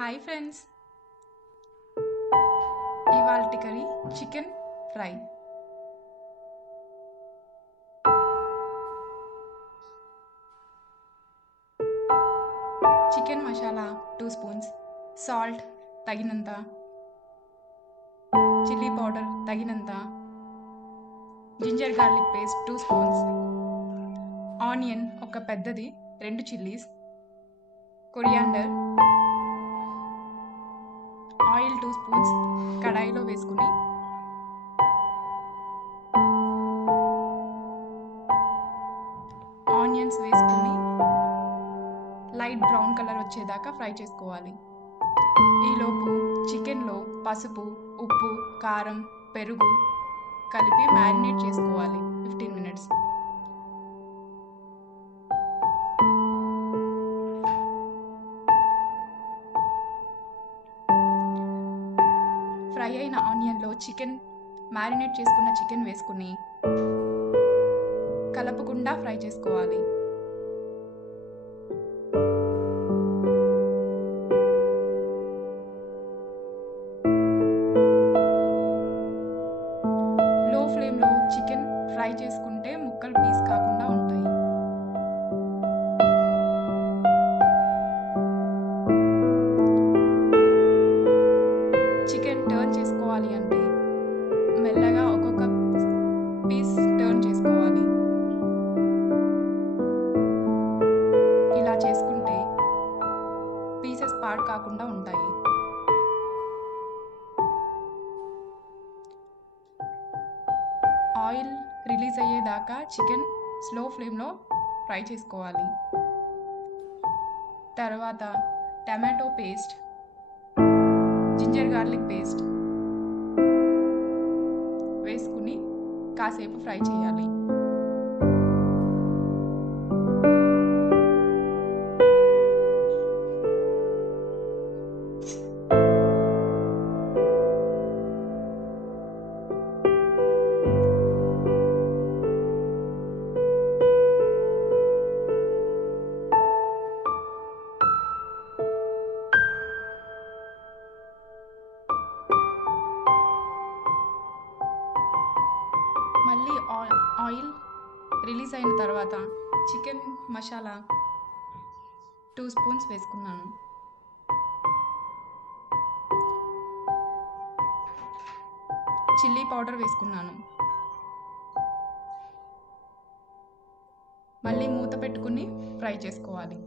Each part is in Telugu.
హాయ్ ఫ్రెండ్స్, ఇవాల్టి curry chicken fry. Chicken masala 2 spoons, salt తగినంత, చిల్లీ పౌడర్ తగినంత, ginger garlic paste 2 spoons, onion ఒక పెద్దది, 2 చిల్లీస్, కొరియాండర్, ఆయిల్ 2 స్పూన్స్ కడాయిలో వేసుకుని ఆనియన్స్ వేసుకుని లైట్ బ్రౌన్ కలర్ వచ్చేదాకా ఫ్రై చేసుకోవాలి. ఈలోపు చికెన్లో పసుపు, ఉప్పు, కారం, పెరుగు కలిపి మ్యారినేట్ చేసుకోవాలి 15 మినిట్స్. ఫ్రై అయిన ఆనియన్లో మ్యారినేట్ చేసుకున్న చికెన్ వేసుకుని కలపకుండా ఫ్రై చేసుకోవాలి. లో ఫ్లేమ్లో చికెన్ ఫ్రై చేసుకుంటే ముక్కలు పీస్ కాకుండా ఉంటాయి. చికెన్ టర్న్ చేసుకోవాలి అంటే మెల్లగా ఒక్కొక్క పీస్ టర్న్ చేసుకోవాలి. ఇలా చేసుకుంటే పీసెస్ పాడు కాకుండా ఉంటాయి. ఆయిల్ రిలీజ్ అయ్యేదాకా చికెన్ స్లో ఫ్లేమ్లో ఫ్రై చేసుకోవాలి. తర్వాత tomato paste, ginger garlic paste వేసుకుని కాసేపు ఫ్రై చేయాలి. మళ్ళీ ఆయిల్ రిలీజ్ అయిన తర్వాత చికెన్ మసాలా 2 స్పూన్స్ వేసుకున్నాను. చిల్లీ పౌడర్ వేసుకున్నాను. మళ్ళీ మూత పెట్టుకుని ఫ్రై చేసుకోవాలి.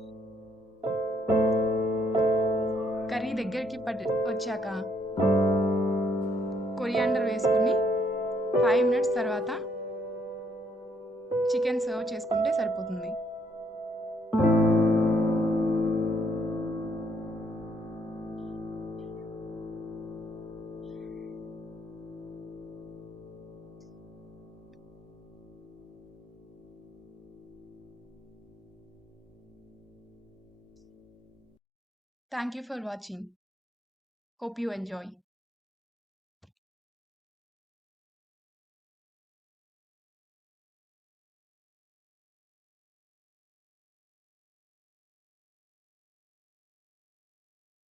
కర్రీ దగ్గరికి వచ్చాక కొరియాండర్ వేసుకుని 5 మినిట్స్ తర్వాత చికెన్ సర్వ్ చేసుకుంటే సరిపోతుంది. Thank you for watching. Hope you enjoy.